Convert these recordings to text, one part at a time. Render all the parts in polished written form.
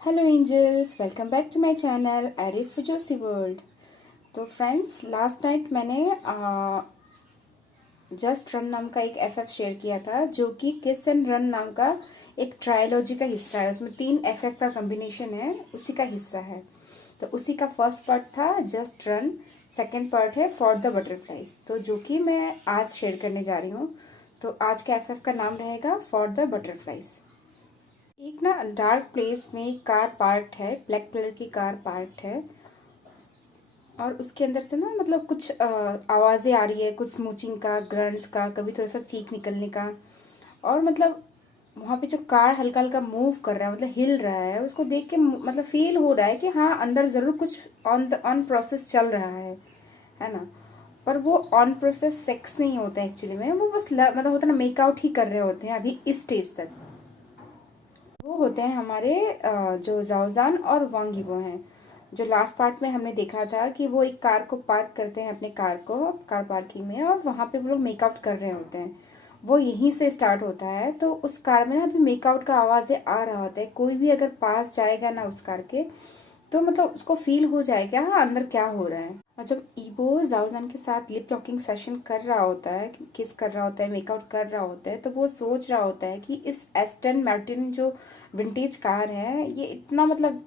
Hello angels, welcome back to my channel Iris for Josie world. तो friends, last night मैंने just run नाम का एक FF share किया था, जो कि किस एंड रन नाम का एक ट्रायोलॉजी का हिस्सा है। उसमें 3 एफएफ का कॉम्बिनेशन है, उसी का हिस्सा है। तो उसी का फर्स्ट पार्ट था जस्ट रन, सेकेंड पार्ट है फॉर द बटरफ्लाइज, तो जो कि मैं आज शेयर करने जा रही हूँ। तो आज के एफएफ का नाम रहेगा फॉर द बटरफ्लाइज। एक ना डार्क प्लेस में एक कार पार्क है, ब्लैक कलर की कार पार्क है, और उसके अंदर से ना मतलब कुछ आवाज़ें आ रही है, कुछ स्मूचिंग का, ग्रंट्स का, कभी थोड़ा सा चीख निकलने का। और मतलब वहाँ पे जो कार हल्का हल्का मूव कर रहा है, मतलब हिल रहा है, उसको देख के मतलब फील हो रहा है कि हाँ, अंदर ज़रूर कुछ ऑन प्रोसेस चल रहा है ना। पर वो ऑन प्रोसेस सेक्स नहीं होता है एक्चुअली में, वो बस मतलब होता है ना, मेकआउट ही कर रहे होते हैं अभी इस स्टेज तक। वो होते हैं हमारे जो जाओजान और वांग यीबो हैं। जो लास्ट पार्ट में हमने देखा था कि वो एक कार को पार्क करते हैं, अपने कार को कार पार्किंग में, और वहाँ पे वो लोग मेकआउट कर रहे होते हैं। वो यहीं से स्टार्ट होता है। तो उस कार में ना अभी मेकआउट का आवाज़ें आ रहा होता है, कोई भी अगर पास जाएगा ना उस कार के, तो मतलब उसको फील हो जाएगा हाँ, अंदर क्या हो रहा है। और जब ईबो जाओजान के साथ लिप लॉकिंग सेशन कर रहा होता है, किस कर रहा होता है, मेकआउट कर रहा होता है, तो वो सोच रहा होता है कि इस एस्टन मार्टिन जो विंटेज कार है, ये इतना मतलब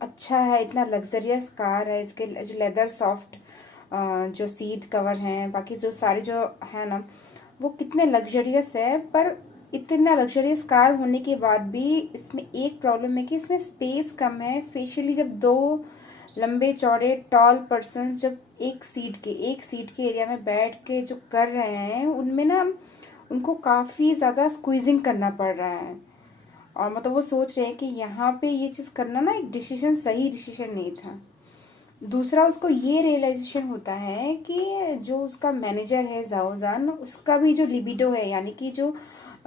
अच्छा है, इतना लग्जरियस कार है। इसके जो लेदर सॉफ्ट जो सीट कवर हैं, बाकी जो सारे जो है ना, वो कितने लग्जरियस है। पर इतना लग्जरियस कार होने के बाद भी इसमें एक प्रॉब्लम है कि इसमें स्पेस कम है, स्पेशली जब दो लंबे चौड़े टॉल पर्सन्स जब एक सीट के एरिया में बैठ के जो कर रहे हैं, उनमें ना उनको काफ़ी ज़्यादा स्क्वीजिंग करना पड़ रहा है। और मतलब वो सोच रहे हैं कि यहाँ पे ये चीज़ करना ना एक डिसीजन, सही डिसीजन नहीं था। दूसरा, उसको ये रियलाइजेशन होता है कि जो उसका मैनेजर है जाओजान, उसका भी जो लिबिडो है, यानी कि जो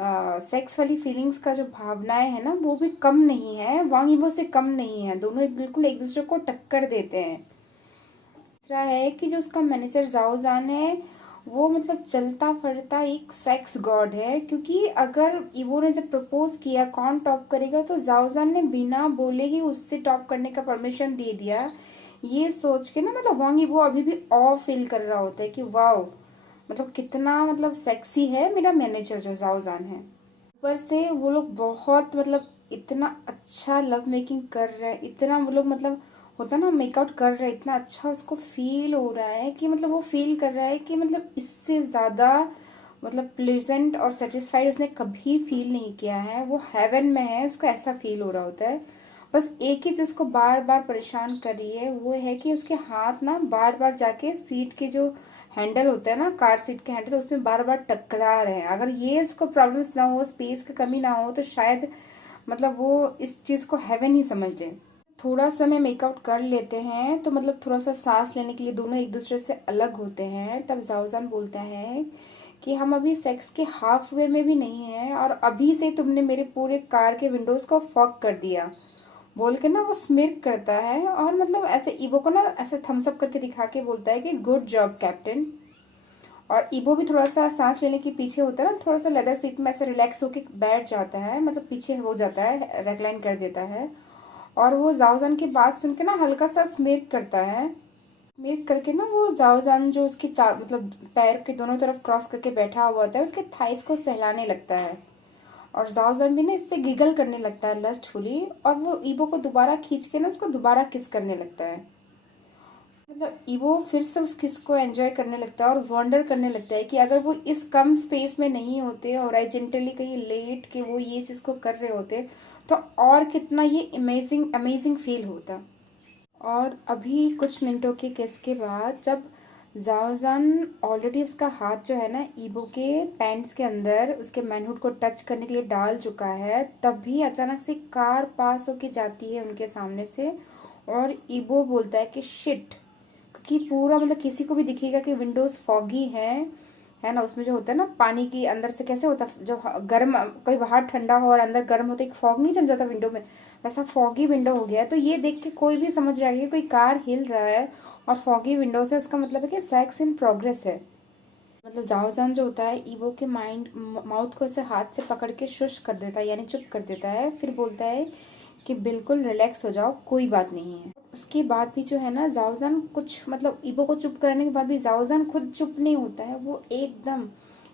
सेक्स वाली फीलिंग्स का जो भावनाएं है ना, वो भी कम नहीं है, वांग यीबो से कम नहीं है। दोनों बिल्कुल एक दूसरे को टक्कर देते हैं। तीसरा है कि जो उसका मैनेजर जाओजान है, वो मतलब चलता फिरता एक सेक्स गॉड है, क्योंकि अगर ईवो ने जब प्रपोज किया कौन टॉप करेगा, तो जाओजान ने बिना बोले ही उससे टॉप करने का परमिशन दे दिया। ये सोच के ना मतलब वांग यीबो अभी भी ऑ फील कर रहा होता है कि वाओ, मतलब कितना मतलब सेक्सी है मेरा मैनेजर जो जाओजान है। ऊपर से वो लोग बहुत मतलब इतना अच्छा लव मेकिंग कर रहे हैं, इतना वो लोग मतलब होता ना मेकआउट कर रहे हैं, इतना अच्छा उसको फील हो रहा है कि मतलब वो फील कर रहा है कि मतलब इससे ज़्यादा मतलब प्लेजेंट और सेटिस्फाइड उसने कभी फील नहीं किया है। वो हेवन में है, उसको ऐसा फील हो रहा होता है। बस एक ही चीज़ को बार बार परेशान कर रही है, वो है कि उसके हाथ ना बार बार जाके सीट के जो हैंडल होता है ना, कार सीट के हैंडल, उसमें बार बार टकरा रहे हैं। अगर ये इसको प्रॉब्लम्स ना हो, स्पेस की कमी ना हो, तो शायद मतलब वो इस चीज़ को हेवन ही समझ लें। थोड़ा समय मेकआउट कर लेते हैं तो मतलब थोड़ा सा सांस लेने के लिए दोनों एक दूसरे से अलग होते हैं। तब जाओजान बोलता है कि हम अभी सेक्स के हाफ वे में भी नहीं हैं, और अभी से तुमने मेरे पूरे कार के विंडोज को फॉग कर दिया। बोल के ना वो स्मिर्क करता है, और मतलब ऐसे ईबो को ना ऐसे थम्स अप करके दिखा के बोलता है कि गुड जॉब कैप्टन। और ईबो भी थोड़ा सा सांस लेने के पीछे होता है ना, थोड़ा सा लेदर सीट में ऐसे रिलैक्स होके बैठ जाता है, मतलब पीछे हो जाता है, रेक्लाइन कर देता है। और वो जाओजान की बात सुन के ना हल्का सा स्मिर्क करता है। स्मिर्क करके ना वो जाओजान जो उसके चार मतलब पैर के दोनों तरफ क्रॉस करके बैठा हुआ होता है, उसके थाइस को सहलाने लगता है। और जाओजान भी ना इससे गिगल करने लगता है लस्टफुली, और वो ईबो को दोबारा खींच के ना उसको दोबारा किस करने लगता है। मतलब ईवो फिर से उस किस को एंजॉय करने लगता है और वंडर करने लगता है कि अगर वो इस कम स्पेस में नहीं होते और हॉरिजॉन्टली कहीं लेट के वो ये चीज़ को कर रहे होते, तो और कितना ये अमेजिंग अमेजिंग फील होता। और अभी कुछ मिनटों के किस के बाद जब जाओजान ऑलरेडी उसका हाथ जो है ना ईबो के पैंट्स के अंदर उसके मैनहुड को टच करने के लिए डाल चुका है, तब भी अचानक से कार पास होके जाती है उनके सामने से। और ईबो बोलता है कि शिट, कि पूरा मतलब किसी को भी दिखेगा कि विंडोज फॉगी है ना। उसमें जो होता है ना पानी की अंदर से कैसे होता है, जो गर्म, कोई बाहर ठंडा हो और अंदर गर्म होता है, एक फॉग नहीं जम जाता विंडो में, वैसा फॉगी विंडो हो गया है। तो ये देख के कोई भी समझ जाएगा कि कोई कार हिल रहा है और फॉगी विंडो से, उसका मतलब है कि सेक्स इन प्रोग्रेस है। मतलब जाओजान जो होता है ईवो के माउथ को ऐसे हाथ से पकड़ के शुश कर देता है, यानी चुप कर देता है। फिर बोलता है कि बिल्कुल रिलैक्स हो जाओ, कोई बात नहीं है। उसके बाद भी जो है ना जाओजान कुछ मतलब ईबो को चुप कराने के बाद भी जाओजान खुद चुप नहीं होता है। वो एकदम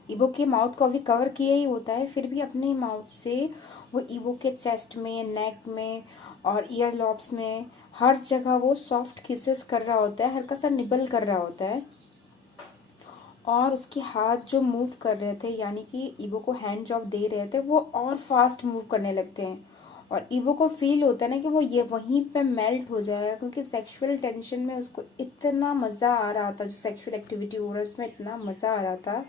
ईबो के माउथ को अभी कवर किया ही होता है, फिर भी अपने माउथ से वो ईबो के चेस्ट में, नेक में और ईयर लॉब्स में हर जगह वो सॉफ्ट किसेस कर रहा होता है, हल्का सा निबल कर रहा होता है। और उसके हाथ जो मूव कर रहे थे, यानी कि ईबो को हैंड जॉब दे रहे थे, वो और फास्ट मूव करने लगते हैं। और ईबो को फील होता है ना कि वो ये वहीं पे मेल्ट हो जाएगा, क्योंकि सेक्सुअल टेंशन में उसको इतना मज़ा आ रहा था, जो सेक्सुअल एक्टिविटी हो रहा है उसमें इतना मज़ा आ रहा था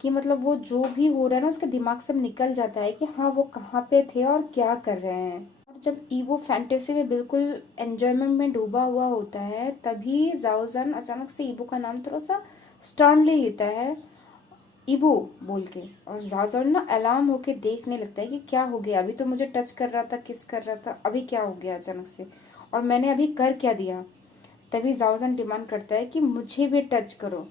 कि मतलब वो जो भी हो रहा है ना उसके दिमाग से निकल जाता है कि हाँ वो कहाँ पे थे और क्या कर रहे हैं। और जब ईवो फैंटेसी में बिल्कुल एंजॉयमेंट में डूबा हुआ होता है, तभी जाओजन अचानक से ईबो का नाम थोड़ा सा स्टर्नली लेता है, ईबो बोल के। और जाओजन ना अलार्म होके देखने लगता है कि क्या हो गया, अभी तो मुझे टच कर रहा था, किस कर रहा था, अभी क्या हो गया अचानक से, और मैंने अभी कर क्या दिया। तभी जाओजन डिमांड करता है कि मुझे भी टच करो।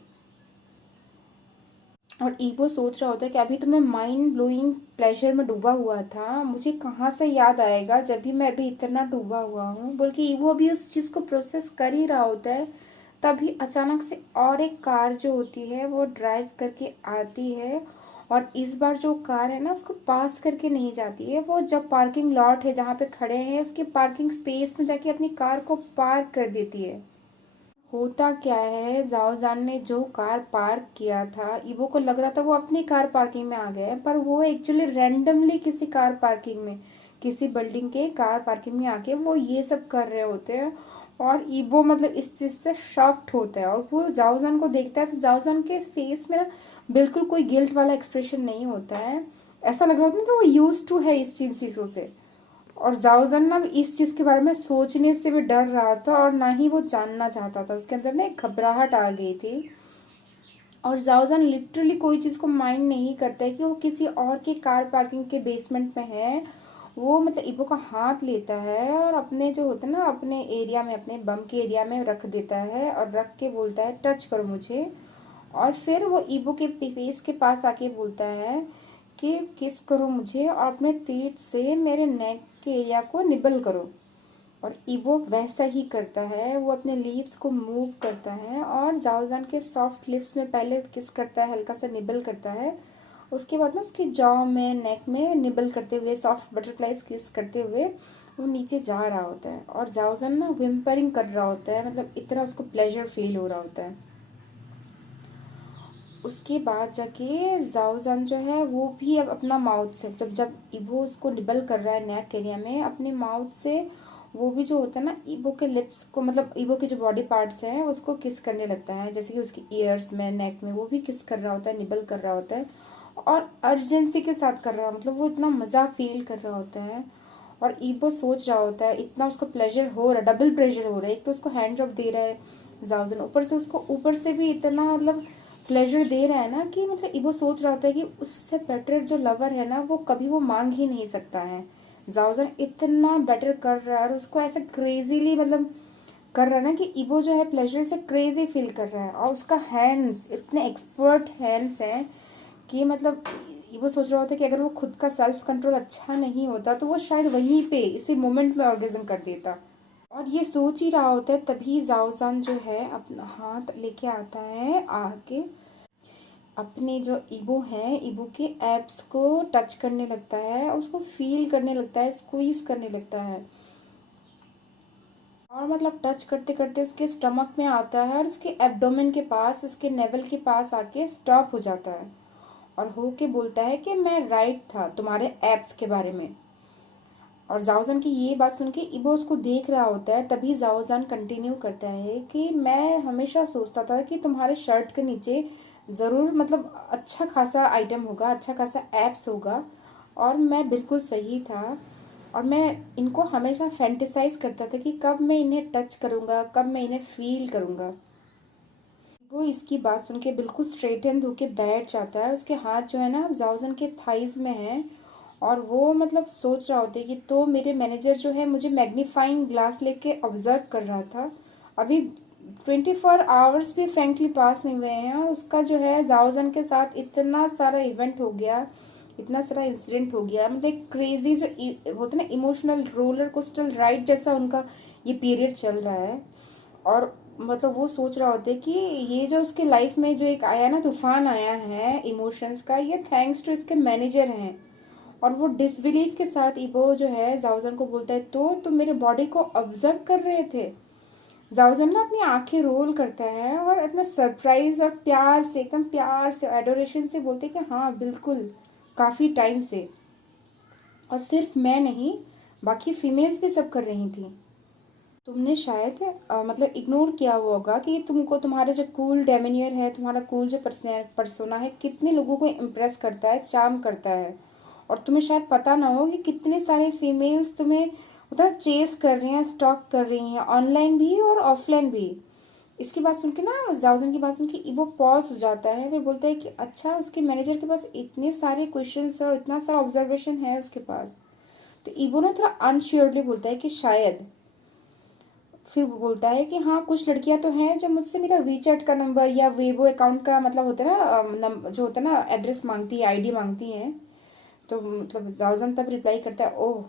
और ईगो सोच रहा होता है कि अभी तो मैं माइंड ब्लोइंग प्लेजर में डूबा हुआ था, मुझे कहाँ से याद आएगा जब भी मैं अभी इतना डूबा हुआ हूँ, बल्कि ईगो अभी उस चीज़ को प्रोसेस कर ही रहा होता है। तभी अचानक से और एक कार जो होती है वो ड्राइव करके आती है। और इस बार जो कार है ना उसको पास करके नहीं जाती है, वो जब पार्किंग लॉट है जहाँ पे खड़े हैं उसकी पार्किंग स्पेस में जाके अपनी कार को पार्क कर देती है। होता क्या है, जाओजान ने जो कार पार्क किया था, ईवो को लग रहा था वो अपनी कार पार्किंग में आ गए हैं, पर वो एक्चुअली रैंडमली किसी कार पार्किंग में, किसी बिल्डिंग के कार पार्किंग में आके वो ये सब कर रहे होते हैं। और ईवो मतलब इस चीज़ से शॉक्ड होता है, और वो जाओजान को देखता है तो जाओजान के फेस में ना बिल्कुल कोई गिल्ट वाला एक्सप्रेशन नहीं होता है। ऐसा लग रहा होता है कि वो यूज टू है इस चीज़ों से। और जाओजन ना इस चीज के बारे में सोचने से भी डर रहा था, और ना ही वो जानना चाहता था, उसके अंदर ना एक घबराहट आ गई थी। और जाओजन लिटरली कोई चीज को माइंड नहीं करता है कि वो किसी और की कार पार्किंग के बेसमेंट में है। वो मतलब इबो का हाथ लेता है और अपने जो होता है ना अपने एरिया में, अपने बम के एरिया में रख देता है, और रख के बोलता है टच करो मुझे। और फिर वो ईबो के फेस के पास आके बोलता है कि किस करो मुझे, और अपने तीर से मेरे नेक के एरिया को निबल करो। और ईबो वैसा ही करता है, वो अपने लीव्स को मूव करता है और जाओजान के सॉफ्ट लिप्स में पहले किस करता है, हल्का सा निबल करता है। उसके बाद ना उसकी जॉ में, नेक में निबल करते हुए, सॉफ्ट बटरफ्लाइज किस करते हुए वो नीचे जा रहा होता है। और जाओजान ना विम्परिंग कर रहा होता है, मतलब इतना उसको प्लेजर फील हो रहा होता है। उसके बाद जाके जाओजान जो है वो भी अब अपना माउथ से, जब जब ईबो उसको निबल कर रहा है नेक एरिया में, अपने माउथ से वो भी जो होता है ना ईबो के लिप्स को, मतलब ईबो के जो बॉडी पार्ट्स हैं उसको किस करने लगता है, जैसे कि उसकी ईयर्स में, नेक में, वो भी किस कर रहा होता है, निबल कर रहा होता है। और अर्जेंसी के साथ कर रहा है, मतलब वो इतना मज़ा फील कर रहा होता है। और ईबो सोच रहा होता है, इतना उसको प्लेजर हो रहा है, डबल प्लेजर हो रहा है, एक तो उसको हैंड जॉब दे रहा है जाउजन, ऊपर से उसको ऊपर से भी इतना मतलब प्लेजर दे रहा है ना कि मतलब ईबो सोच रहा होता है कि उससे बेटर जो लवर है ना वो कभी वो मांग ही नहीं सकता है। जाउजन इतना बेटर कर रहा है और उसको ऐसे क्रेजीली मतलब कर रहा है ना कि ईबो जो है प्लेजर से क्रेजी फील कर रहा है। और उसका हैंड्स इतने एक्सपर्ट हैंड्स हैं कि मतलब वो सोच रहा होता है कि अगर वो खुद का सेल्फ कंट्रोल अच्छा नहीं होता तो वो शायद वहीं पे इसी मोमेंट में ऑर्गेजम कर देता। और ये सोच ही रहा होता है, तभी जाओसान जो है अपना हाथ लेके आता है आके, अपने जो ईगो है ईगो के एब्स को टच करने लगता है, उसको फील करने लगता है, स्क्वीज करने लगता है। और मतलब टच करते करते उसके स्टमक में आता है और उसके एब्डोमेन के पास, उसके नेवल के पास आके स्टॉप हो जाता है। और हो के बोलता है कि मैं राइट था तुम्हारे एब्स के बारे में। और जाओजान की ये बात सुन के इबो उसको देख रहा होता है, तभी जाओजान कंटिन्यू करता है कि मैं हमेशा सोचता था कि तुम्हारे शर्ट के नीचे ज़रूर मतलब अच्छा खासा आइटम होगा, अच्छा खासा एब्स होगा। और मैं बिल्कुल सही था, और मैं इनको हमेशा फैंटिसाइज करता था कि कब मैं इन्हें टच करूँगा, कब मैं इन्हें फील करूँगा। वो इसकी बात सुन के बिल्कुल स्ट्रेटन होके बैठ जाता है, उसके हाथ जो है ना जाउजन के थाइज में है। और वो मतलब सोच रहा होता है कि तो मेरे मैनेजर जो है मुझे मैग्नीफाइंग ग्लास लेके ऑब्जर्व कर रहा था, अभी 24 आवर्स भी फ्रेंकली पास नहीं हुए हैं और उसका जो है जाओजन के साथ इतना सारा इवेंट हो गया इतना सारा इंसिडेंट हो गया, मतलब एक क्रेजी जो होता है ना इमोशनल रोलर कोस्टर राइड जैसा उनका ये पीरियड चल रहा है। और मतलब वो सोच रहा होता है कि ये जो उसके लाइफ में जो एक आया ना तूफान आया है इमोशंस का, ये थैंक्स टू इसके मैनेजर हैं। और वो डिसबिलीव के साथ इबो जो है जाओजन को बोलता है तो तुम मेरे बॉडी को ऑब्जर्व कर रहे थे। जाओजन ना अपनी आंखें रोल करता है और अपना सरप्राइज और प्यार से, एकदम प्यार से एडोरेशन से बोलते हैं कि हाँ बिल्कुल, काफ़ी टाइम से। और सिर्फ मैं नहीं, बाकी फीमेल्स भी सब कर रही थी। तुमने शायद मतलब इग्नोर किया हुआ होगा कि तुमको तुम्हारा जो कूल डेमिनियर है, तुम्हारा कूल जो पर्सोना है, कितने लोगों को इम्प्रेस करता है, चार्म करता है। और तुम्हें शायद पता ना हो कि कितने सारे फीमेल्स तुम्हें उतना चेस कर रही हैं, स्टॉक कर रही हैं, ऑनलाइन भी और ऑफलाइन भी। इसकी बात सुन के ना, जाउजन की बात सुन के वो पॉज हो जाता है, फिर बोलता है कि अच्छा, उसके मैनेजर के पास इतने सारे क्वेश्चंस और इतना सारा ऑब्जर्वेशन है उसके पास। तो ईबो ना थोड़ा अनश्योरली बोलता है कि शायद। फिर वो बोलता है कि हाँ, कुछ लड़कियां तो हैं जो मुझसे मेरा वीचैट का नंबर या वेबो अकाउंट का मतलब होता है ना जो होता है ना एड्रेस मांगती है, आईडी मांगती हैं। तो मतलब जावजन तब रिप्लाई करता है, ओह,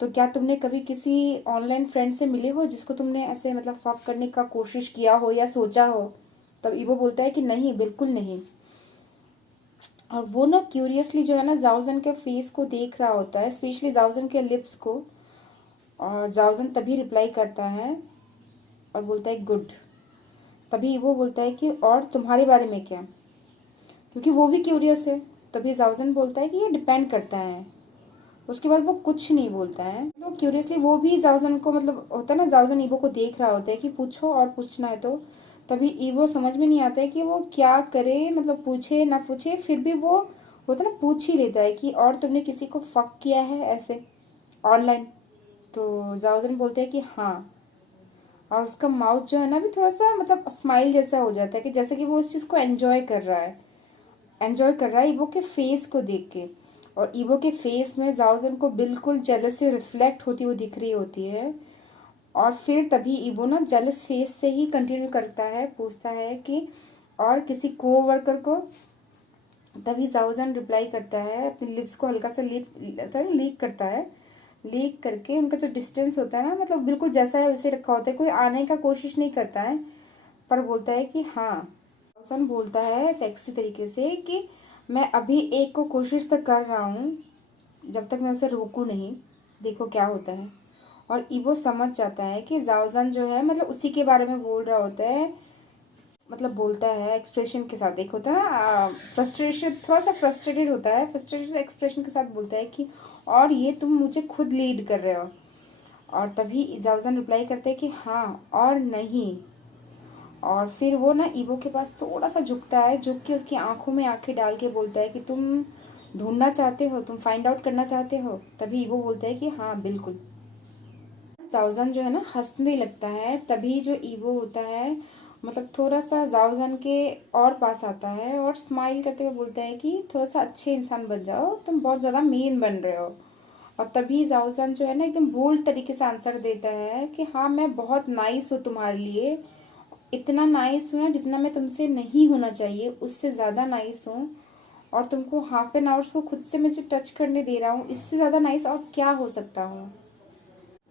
तो क्या तुमने कभी किसी ऑनलाइन फ्रेंड से मिले हो जिसको तुमने ऐसे मतलब फक करने का कोशिश किया हो या सोचा हो? तब ईबो बोलता है कि नहीं, बिल्कुल नहीं। और वो ना क्यूरियसली जो है ना जावजन के फेस को देख रहा होता है, स्पेशली जावजन के लिप्स को। और जावजन तभी रिप्लाई करता है और बोलता है गुड। तभी वो बोलता है कि और तुम्हारे बारे में क्या, क्योंकि वो भी क्यूरियस है। तभी जावजन बोलता है कि ये डिपेंड करता है। उसके बाद वो कुछ नहीं बोलता है। तो क्यूरियसली वो भी जावजन को मतलब होता है ना, जावजन ईवो को देख रहा होता है कि पूछो और पूछना है तो। तभी ईवो समझ में नहीं आता है कि वो क्या करे, मतलब पूछे ना पूछे, फिर भी वो होता है ना पूछ ही लेता है कि और तुमने किसी को फक किया है ऐसे ऑनलाइन? तो जावजन बोलते हैं कि हाँ। और उसका माउथ जो है ना भी थोड़ा सा मतलब स्माइल जैसा हो जाता है, कि जैसे कि वो इस चीज़ को एंजॉय कर रहा है, एंजॉय कर रहा है ईवो के फेस को देख के। और ईवो के फेस में जाओजन को बिल्कुल जेलसी रिफ्लेक्ट होती हुई दिख रही होती है। और फिर तभी ईवो ना जेलस फेस से ही कंटिन्यू करता है, पूछता है कि और किसी को वर्कर को? तभी जाओजन रिप्लाई करता है, अपने लिप्स को हल्का सा लीक करता है। लीक करके उनका जो डिस्टेंस होता है ना, मतलब बिल्कुल जैसा है वैसे रखा होता है, कोई आने का कोशिश नहीं करता है। पर बोलता है कि हाँ, रोशन बोलता है सेक्सी तरीके से कि मैं अभी एक को कोशिश तो कर रहा हूँ, जब तक मैं उसे रोकूं नहीं, देखो क्या होता है। और ईवो समझ जाता है कि जाओजन जो है मतलब उसी के बारे में बोल रहा होता है, मतलब बोलता है एक्सप्रेशन के साथ, एक होता है ना फ्रस्ट्रेशन, थोड़ा सा फ्रस्ट्रेटेड होता है, फ्रस्ट्रेटेड एक्सप्रेशन के साथ बोलता है कि और ये तुम मुझे खुद लीड कर रहे हो? और तभी जाओजन रिप्लाई करते हैं कि हाँ और नहीं। और फिर वो ना ईवो के पास थोड़ा सा झुकता है, झुक के उसकी आंखों में आंखें डाल के बोलता है कि तुम ढूंढना चाहते हो, तुम फाइंड आउट करना चाहते हो? तभी ईवो बोलता है कि हाँ बिल्कुल। जाओजन जो है ना हंसने लगता है। तभी जो ईवो होता है मतलब थोड़ा सा जाओजन के और पास आता है और स्माइल करते हुए बोलता है कि थोड़ा सा अच्छे इंसान बन जाओ, तुम बहुत ज़्यादा मीन बन रहे हो। और तभी जाओजन जो है ना एकदम बोल्ड तरीके से आंसर देता है कि हाँ, मैं बहुत नाइस हूँ तुम्हारे लिए, इतना नाइस हूँ ना जितना मैं तुमसे नहीं होना चाहिए, उससे ज़्यादा नाइस हूँ। और तुमको हाफ एन आवर्स को खुद से मुझे टच करने दे रहा हूँ, इससे ज़्यादा नाइस और क्या हो सकता हूँ?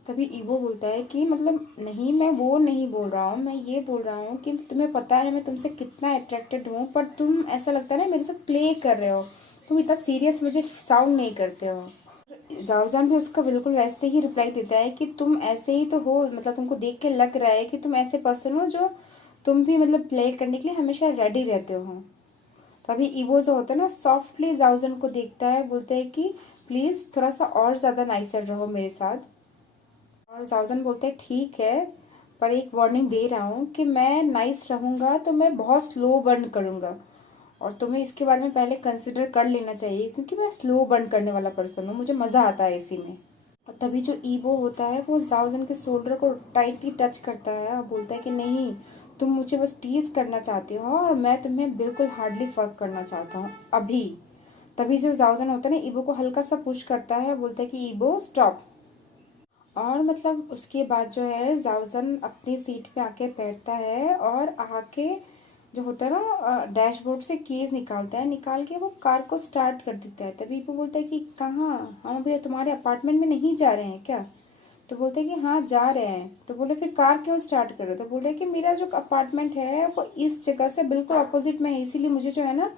तभी ईवो बोलता है कि मतलब नहीं, मैं वो नहीं बोल रहा हूँ, मैं ये बोल रहा हूँ कि तुम्हें पता है मैं तुमसे कितना अट्रैक्टेड हूँ, पर तुम ऐसा लगता है ना मेरे साथ प्ले कर रहे हो, तुम इतना सीरियस मुझे साउंड नहीं करते हो। जाओजान भी उसका बिल्कुल वैसे ही रिप्लाई देता है कि तुम ऐसे ही तो हो, मतलब तुमको देख के लग रहा है कि तुम ऐसे पर्सन हो जो तुम भी मतलब प्ले करने के लिए हमेशा रेडी रहते हो। तभी ईवो जो होता है ना सॉफ्टली जाओजन को देखता है, बोलता है कि प्लीज़ थोड़ा सा और ज़्यादा नाइसर रहो मेरे साथ। और जाओजन बोलते हैं ठीक है, पर एक वार्निंग दे रहा हूँ कि मैं नाइस रहूँगा तो मैं बहुत स्लो बर्न करूँगा, और तुम्हें इसके बारे में पहले कंसिडर कर लेना चाहिए, क्योंकि मैं स्लो बर्न करने वाला पर्सन हूँ, मुझे मज़ा आता है इसी में। और तभी जो ईवो होता है वो जाओजन के शोल्डर को टाइटली टच करता है और बोलता है कि नहीं, तुम मुझे बस टीज करना चाहते हो और मैं तुम्हें बिल्कुल हार्डली फक करना चाहता हूँ अभी। तभी जो जाओजन होता है ना ईवो को हल्का सा पुश करता है, बोलता है कि ईवो स्टॉप। और उसके बाद जो है जाओजन अपनी सीट पे आके बैठता है और आके जो होता है ना डैशबोर्ड से कीज निकालता है, निकाल के वो कार को स्टार्ट कर देता है। तभी वो बोलता है कि कहाँ, हम अभी तुम्हारे अपार्टमेंट में नहीं जा रहे हैं क्या? तो बोलते हैं कि हाँ जा रहे हैं। तो बोले फिर कार क्यों स्टार्ट कर रहे हो? तो बोल रहे कि मेरा जो अपार्टमेंट है वो इस जगह से बिल्कुल अपोजिट में है, इसीलिए मुझे जो है ना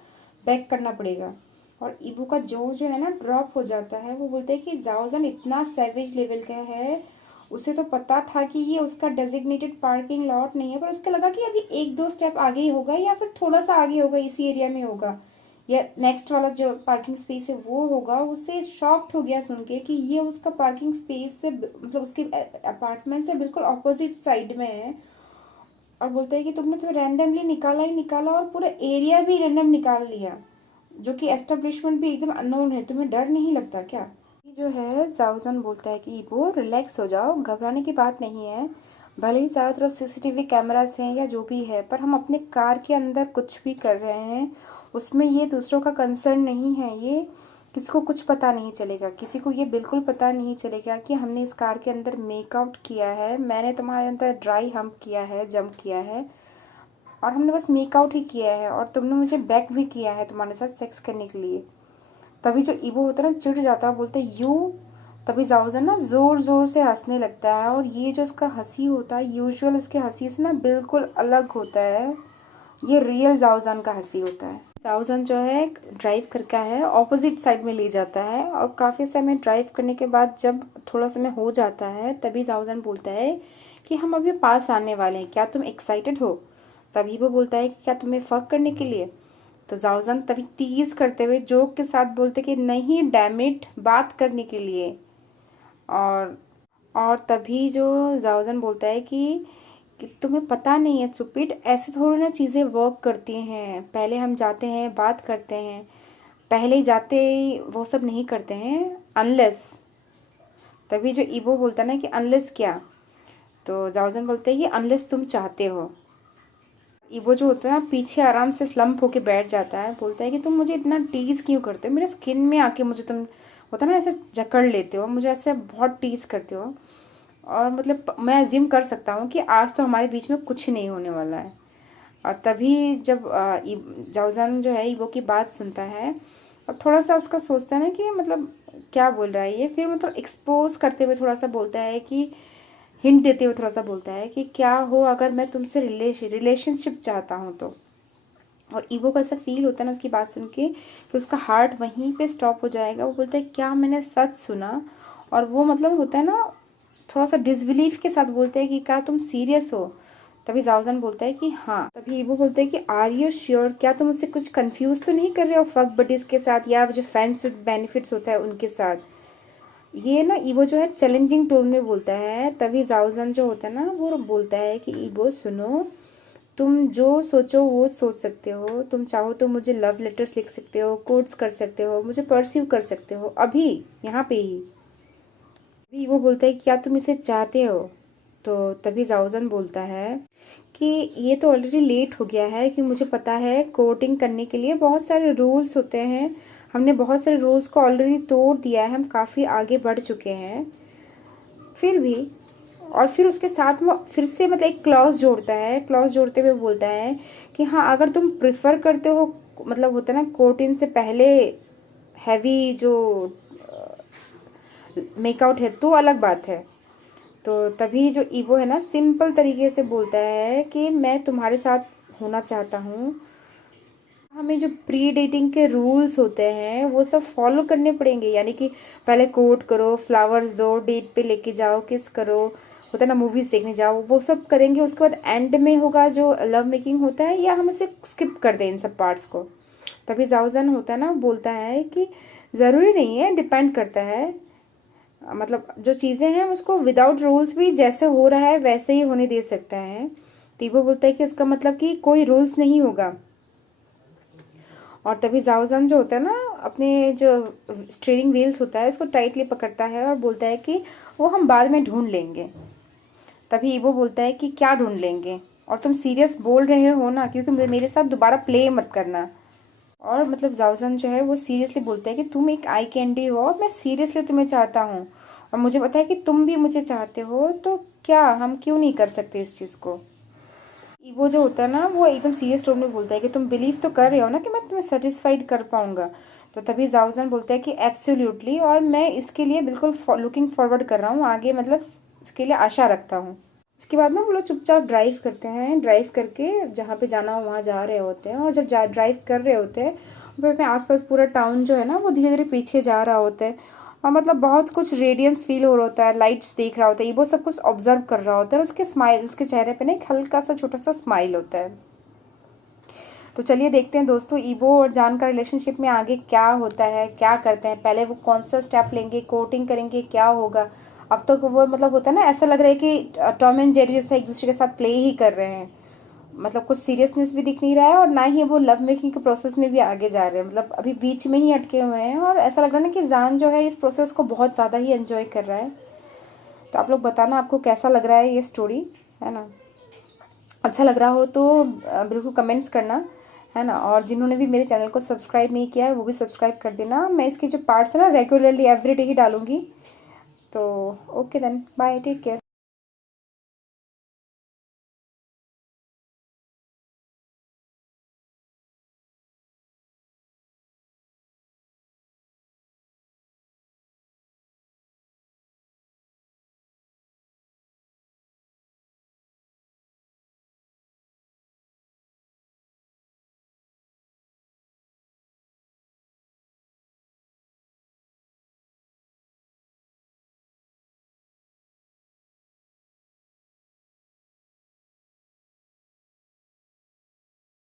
बैक करना पड़ेगा। और ईबू का जो है ना ड्रॉप हो जाता है। वो बोलते हैं कि जाओजन इतना सैवेज लेवल का है, उसे तो पता था कि ये उसका डेजिग्नेटेड पार्किंग लॉट नहीं है, पर उसको लगा कि अभी एक दो स्टेप आगे ही होगा या फिर थोड़ा सा आगे होगा, इसी एरिया में होगा या नेक्स्ट वाला जो पार्किंग स्पेस है वो होगा। उसे शॉक्ड हो गया सुन के कि ये उसका पार्किंग स्पेस से मतलब उसके अपार्टमेंट से बिल्कुल अपोजिट साइड में है। और बोलते हैं कि तुमने तो रैंडमली निकाला ही निकाला और पूरा एरिया भी रैंडम निकाल लिया, जो कि एस्टेब्लिशमेंट भी एकदम अननोन है, तुम्हें डर नहीं लगता क्या? ये जो है जाओजन बोलता है कि वो रिलैक्स हो जाओ, घबराने की बात नहीं है। भले ही चारों तरफ सीसीटीवी कैमरास हैं या जो भी है, पर हम अपने कार के अंदर कुछ भी कर रहे हैं उसमें ये दूसरों का कंसर्न नहीं है। ये किसी को कुछ पता नहीं चलेगा, किसी को ये बिल्कुल पता नहीं चलेगा कि हमने इस कार के अंदर मेकआउट किया है, मैंने तुम्हारे अंदर ड्राई हम्प किया है, जंप किया है, और हमने बस मेकआउट ही किया है और तुमने मुझे बैक भी किया है तुम्हारे साथ सेक्स करने के लिए। तभी जो ईवो होता है ना चिढ़ जाता है, बोलते यू। तभी जाओजन ना जोर जोर से हंसने लगता है, और ये जो उसका हंसी होता है यूजुअल उसके हंसी से ना बिल्कुल अलग होता है। ये रियल जाओजन का हंसी होता है। जाओजन जो है ड्राइव करके है ऑपोजिट साइड में ले जाता है, और काफ़ी समय ड्राइव करने के बाद जब थोड़ा समय हो जाता है तभी जाओजन बोलता है कि हम अभी पास आने वाले हैं, क्या तुम एक्साइटेड हो? तभी वो बोलता है कि क्या तुम्हें फक करने के लिए? तो जाओजन तभी टीज करते हुए जोक के साथ बोलते कि नहीं डैमिट, बात करने के लिए। और तभी जो जाओजन बोलता है कि तुम्हें पता नहीं है सुपिट, ऐसे थोड़ी ना चीज़ें वर्क करती हैं, पहले हम जाते हैं बात करते हैं, पहले ही जाते ही वो सब नहीं करते हैं अनलेस। तभी जो ईवो बोलता है ना कि अनलेस क्या? तो जाओजन बोलते हैं कि अनलेस तुम चाहते हो। ईवो जो होता है ना पीछे आराम से स्लम्प होके बैठ जाता है, बोलता है कि तुम मुझे इतना टीज क्यों करते हो, मेरे स्किन में आके मुझे तुम होता है ना ऐसे जकड़ लेते हो, मुझे ऐसे बहुत टीज करते हो। और मतलब मैं अज्यूम कर सकता हूँ कि आज तो हमारे बीच में कुछ नहीं होने वाला है। और तभी जब जाओजन जो है ईवो की बात सुनता है और थोड़ा सा उसका सोचता है ना कि मतलब क्या बोल रहा है ये, फिर मतलब एक्सपोज करते हुए थोड़ा सा बोलता है कि हिंट देते हुए थोड़ा सा बोलता है कि क्या हो अगर मैं तुमसे रिलेशनशिप चाहता हूँ तो। और ईवो को ऐसा फील होता है ना उसकी बात सुन के कि उसका हार्ट वहीं पे स्टॉप हो जाएगा। वो बोलता है क्या मैंने सच सुना? और वो मतलब होता है ना थोड़ा सा डिसबिलीफ के साथ बोलते हैं कि क्या तुम सीरियस हो? तभी जाओजन बोलता है कि हाँ। तभी ईवो बोलते हैं कि आर यू श्योर, क्या तुम उससे कुछ कंफ्यूज तो नहीं कर रहे हो फक बडीज के साथ या जो फ्रेंड्स विद बेनिफिट्स होता है उनके साथ? ये ना ईवो जो है चैलेंजिंग टोन में बोलता है। तभी जाओजन जो होता है ना वो बोलता है कि ईवो सुनो, तुम जो सोचो वो सोच सकते हो, तुम चाहो तो मुझे लव लेटर्स लिख सकते हो, कोट्स कर सकते हो, मुझे परस्यू कर सकते हो अभी यहाँ पे ही। अभी वो बोलता है कि क्या तुम इसे चाहते हो? तो तभी जाओजन बोलता है कि ये तो ऑलरेडी लेट हो गया है, कि मुझे पता है कोर्टिंग करने के लिए बहुत सारे रूल्स होते हैं, हमने बहुत सारे रूल्स को ऑलरेडी तोड़ दिया है, हम काफ़ी आगे बढ़ चुके हैं। फिर भी और फिर उसके साथ वो फिर से मतलब एक क्लॉज जोड़ता है, क्लॉज जोड़ते हुए बोलता है कि हाँ अगर तुम प्रिफर करते हो, मतलब होता है ना कोर्ट इन से पहले हैवी जो मेकआउट है तो अलग बात है। तो तभी जो ईवो है ना सिंपल तरीके से बोलता है कि मैं तुम्हारे साथ होना चाहता हूँ, हमें जो प्री डेटिंग के रूल्स होते हैं वो सब फॉलो करने पड़ेंगे, यानी कि पहले कोर्ट करो, फ्लावर्स दो, डेट पे लेके जाओ, किस करो, होता है ना मूवीज देखने जाओ, वो सब करेंगे। उसके बाद एंड में होगा जो लव मेकिंग होता है, या हम इसे स्किप कर दें इन सब पार्ट्स को? तभी जाओजन होता है ना बोलता है कि ज़रूरी नहीं है, डिपेंड करता है, मतलब जो चीज़ें हैं उसको विदाउट रूल्स भी जैसे हो रहा है वैसे ही होने दे सकता है। तो वो बोलता है कि उसका मतलब कि कोई रूल्स नहीं होगा। और तभी जाओजन जो होता है ना अपने जो स्टीयरिंग व्हील्स होता है इसको टाइटली पकड़ता है और बोलता है कि वो हम बाद में ढूंढ लेंगे। तभी वो बोलता है कि क्या ढूंढ लेंगे, और तुम सीरियस बोल रहे हो ना, क्योंकि मेरे साथ दोबारा प्ले मत करना। और मतलब जाओजन जो है वो सीरियसली बोलता है कि तुम एक आई कैंडी हो और मैं सीरियसली तुम्हें चाहता हूँ, और मुझे पता है कि तुम भी मुझे चाहते हो, तो क्या हम क्यों नहीं कर सकते इस चीज़ को? ईगो जो होता है ना वो एकदम सीरियस टोन में बोलता है कि तुम बिलीव तो कर रहे हो ना कि मैं तुम्हें सेटिस्फाइड कर पाऊंगा। तो तभी जाओजन बोलता है कि एब्सोल्युटली, और मैं इसके लिए बिल्कुल लुकिंग फॉरवर्ड कर रहा हूँ आगे, मतलब इसके लिए आशा रखता हूँ। इसके बाद ना वो लोग चुपचाप ड्राइव करते हैं, ड्राइव करके जहाँ पे जाना हो वहाँ जा रहे होते हैं। और जब ड्राइव कर रहे होते हैं वहाँ पे आसपास पूरा टाउन जो है ना वो धीरे धीरे पीछे जा रहा होता है। और मतलब बहुत कुछ रेडियंस फील हो रहा होता है, लाइट्स देख रहा होता है, वो सब कुछ ऑब्जर्व कर रहा होता है। और उसके स्माइल, उसके चेहरे पे ना एक हल्का सा छोटा सा स्माइल होता है। तो चलिए देखते हैं दोस्तों ईबो और जान का रिलेशनशिप में आगे क्या होता है, क्या करते हैं, पहले वो कौन सा स्टेप लेंगे, कोटिंग करेंगे, क्या होगा। अब तो वो मतलब होता है ना, ऐसा लग रहा है कि टॉम एंड जेरी जैसे एक दूसरे के साथ प्ले ही कर रहे हैं। मतलब कुछ सीरियसनेस भी दिख नहीं रहा है और ना ही वो लव मेकिंग के प्रोसेस में भी आगे जा रहे हैं, मतलब अभी बीच में ही अटके हुए हैं। और ऐसा लग रहा है ना कि जान जो है इस प्रोसेस को बहुत ज़्यादा ही एंजॉय कर रहा है। तो आप लोग बताना आपको कैसा लग रहा है ये स्टोरी, है ना। अच्छा लग रहा हो तो बिल्कुल कमेंट्स करना, है ना। और जिन्होंने भी मेरे चैनल को सब्सक्राइब नहीं किया है वो भी सब्सक्राइब कर देना। मैं इसके जो पार्ट्स है ना रेगुलरली एवरीडे ही डालूंगी। तो okay then, bye, take care.